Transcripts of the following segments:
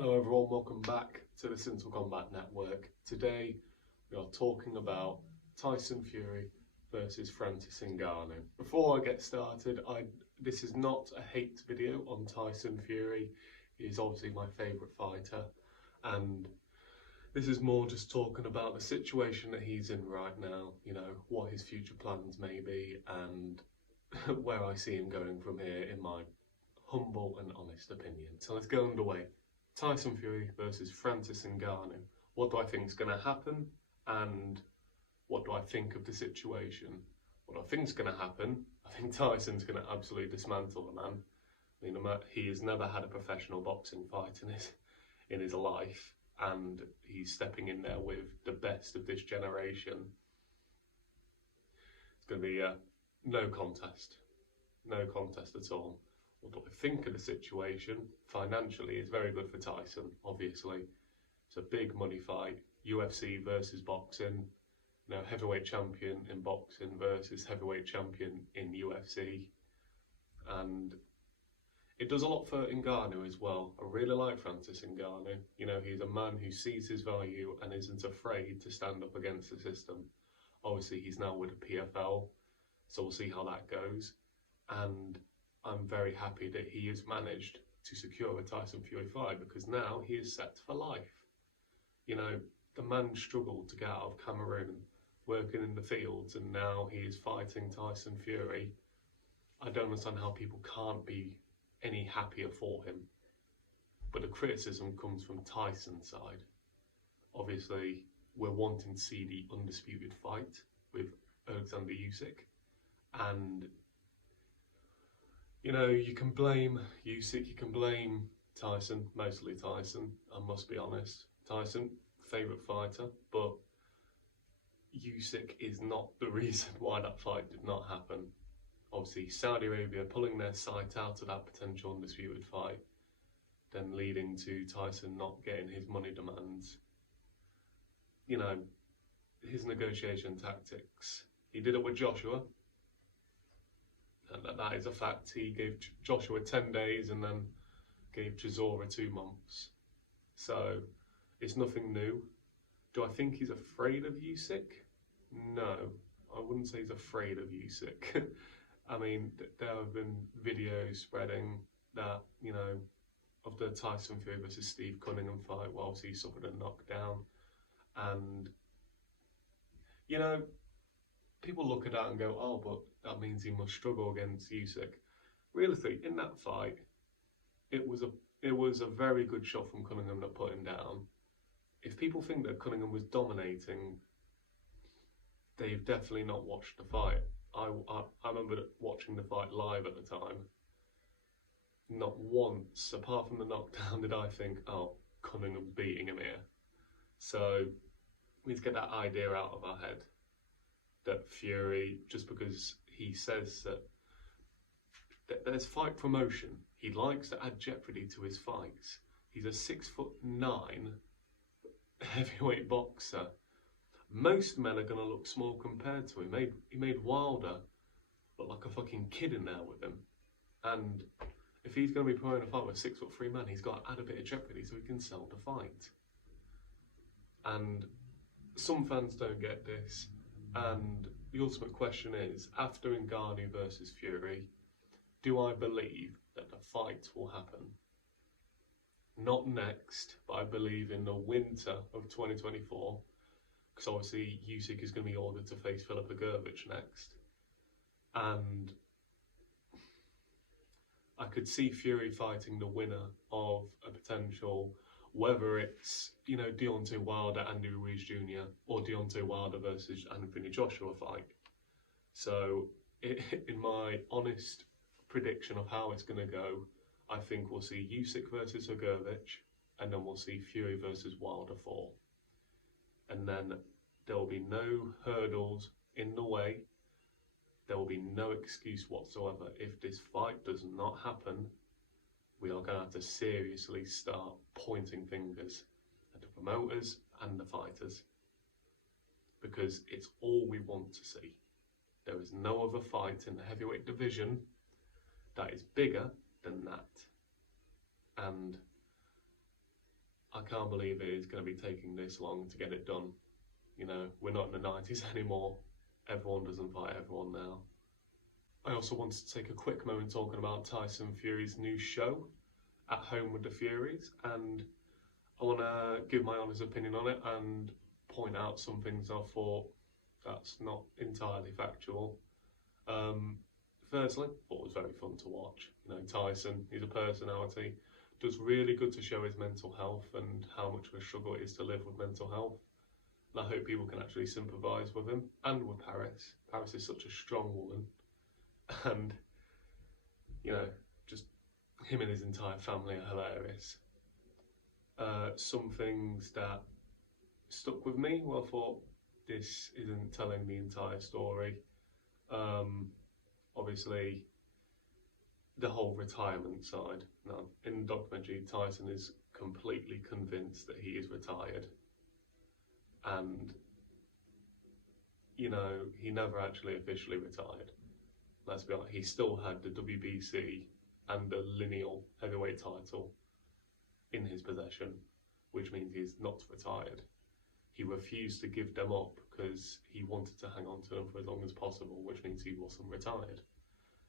Hello everyone, welcome back to the Single Combat Network. Today we are talking about Tyson Fury versus Francis Ngannou. Before I get started, this is not a hate video on Tyson Fury. He is obviously my favourite fighter, and this is more just talking about the situation that he's in right now, you know, what his future plans may be and where I see him going from here in my humble and honest opinion. So let's go underway. Tyson Fury versus Francis Ngannou. What do I think is going to happen, and what do I think of the situation? What I think is going to happen, I think Tyson's going to absolutely dismantle the man. I mean, he has never had a professional boxing fight in his life, and he's stepping in there with the best of this generation. It's going to be no contest at all. What do I think of the situation? Financially, it's very good for Tyson, obviously. It's a big money fight. UFC versus boxing. You know, heavyweight champion in boxing versus heavyweight champion in UFC. And it does a lot for Ngannou as well. I really like Francis Ngannou. You know, he's a man who sees his value and isn't afraid to stand up against the system. Obviously, he's now with the PFL, so we'll see how that goes. And I'm very happy that he has managed to secure a Tyson Fury fight, because now he is set for life. You know, the man struggled to get out of Cameroon, working in the fields, and now he is fighting Tyson Fury. I don't understand how people can't be any happier for him. But the criticism comes from Tyson's side. Obviously, we're wanting to see the undisputed fight with Alexander Usyk, and you know, you can blame Usyk, you can blame Tyson, mostly Tyson, I must be honest. Tyson, favourite fighter, but Usyk is not the reason why that fight did not happen. Obviously, Saudi Arabia pulling their sight out of that potential undisputed fight, then leading to Tyson not getting his money demands. You know, his negotiation tactics. He did it with Joshua. And that is a fact. He gave Joshua 10 days and then gave Chisora 2 months. So it's nothing new. Do I think he's afraid of Usyk? No, I wouldn't say he's afraid of Usyk. I mean, there have been videos spreading that, you know, of the Tyson Fury versus Steve Cunningham fight, whilst he suffered a knockdown. And, you know, people look at that and go, oh, but that means he must struggle against Usyk. Realistically, in that fight, it was a very good shot from Cunningham that put him down. If people think that Cunningham was dominating, they've definitely not watched the fight. I remember watching the fight live at the time. Not once, apart from the knockdown, did I think, oh, Cunningham's beating him here. So we need to get that idea out of our head. That Fury, just because he says that there's fight promotion, he likes to add jeopardy to his fights. He's a 6'9" heavyweight boxer. Most men are going to look small compared to him. He made Wilder look like a fucking kid in there with him. And if he's going to be promoting a fight with a 6'3" man, he's got to add a bit of jeopardy so he can sell the fight. And some fans don't get this. And the ultimate question is, after Ngannou versus Fury, do I believe that the fight will happen? Not next, but I believe in the winter of 2024, because obviously Usyk is going to be ordered to face Filip Hrgović next. And I could see Fury fighting the winner of a potential, whether it's, you know, Deontay Wilder, Andy Ruiz Jr., or Deontay Wilder versus Anthony Joshua fight. So, in my honest prediction of how it's going to go, I think we'll see Usyk versus Hrgović, and then we'll see Fury versus Wilder 4. And then there will be no hurdles in the way. There will be no excuse whatsoever. If this fight does not happen, we are going to have to seriously start pointing fingers at the promoters and the fighters, because it's all we want to see. There is no other fight in the heavyweight division that is bigger than that. And I can't believe it is going to be taking this long to get it done. You know, we're not in the 90s anymore. Everyone doesn't fight everyone now. I also wanted to take a quick moment talking about Tyson Fury's new show, At Home with the Furies, and I want to give my honest opinion on it and point out some things I thought that's not entirely factual. Firstly, I thought it was very fun to watch. You know, Tyson, he's a personality, does really good to show his mental health and how much of a struggle it is to live with mental health. And I hope people can actually sympathise with him and with Paris. Paris is such a strong woman, and you know, just him and his entire family are hilarious. Some things that stuck with me, well, I thought this isn't telling the entire story. Obviously, the whole retirement side. Now, in the documentary, Tyson is completely convinced that he is retired, and you know, he never actually officially retired. Let's be honest, he still had the WBC and the lineal heavyweight title in his possession, which means he's not retired. He refused to give them up because he wanted to hang on to them for as long as possible, which means he wasn't retired.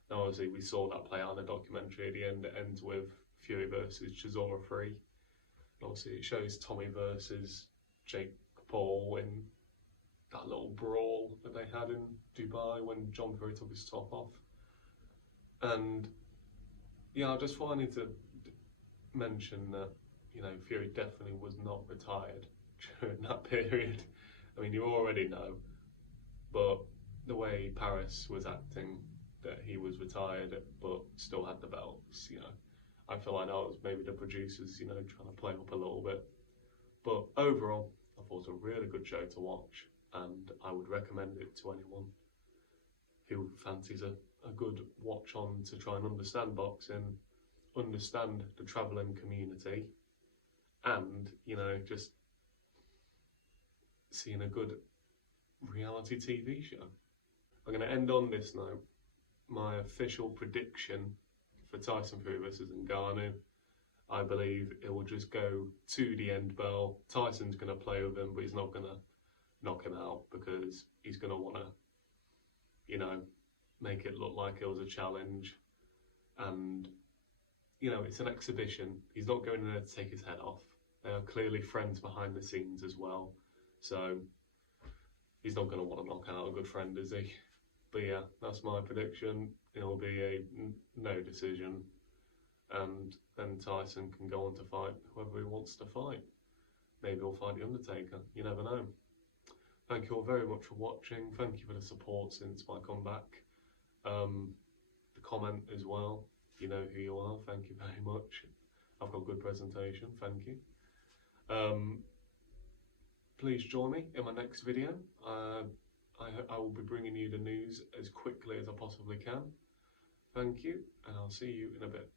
Now, obviously, we saw that play out in the documentary. At the end, it ends with Fury versus Chisora 3. Obviously, it shows Tommy versus Jake Paul in that little brawl that they had in Dubai when John Fury took his top off. And yeah, I just wanted to mention that, you know, Fury definitely was not retired during that period. I mean, you already know, but the way Paris was acting, that he was retired but still had the belts, you know, I feel like that was maybe the producers, you know, trying to play up a little bit. But overall, I thought it was a really good show to watch, and I would recommend it to anyone who fancies a good watch on to try and understand boxing, understand the travelling community, and, you know, just seeing a good reality TV show. I'm going to end on this note. My official prediction for Tyson Fury versus Ngannou, I believe it will just go to the end bell. Tyson's going to play with him, but he's not going to knock him out because he's going to want to, you know, make it look like it was a challenge. And, you know, it's an exhibition. He's not going in there to take his head off. They are clearly friends behind the scenes as well. So he's not going to want to knock out a good friend, is he? But yeah, that's my prediction. It'll be a no decision, and then Tyson can go on to fight whoever he wants to fight. Maybe he'll fight The Undertaker, you never know. Thank you all very much for watching. Thank you for the support since my comeback. The comment as well, you know who you are, thank you very much. I've got good presentation, thank you. Please join me in my next video. I will be bringing you the news as quickly as I possibly can. Thank you, and I'll see you in a bit.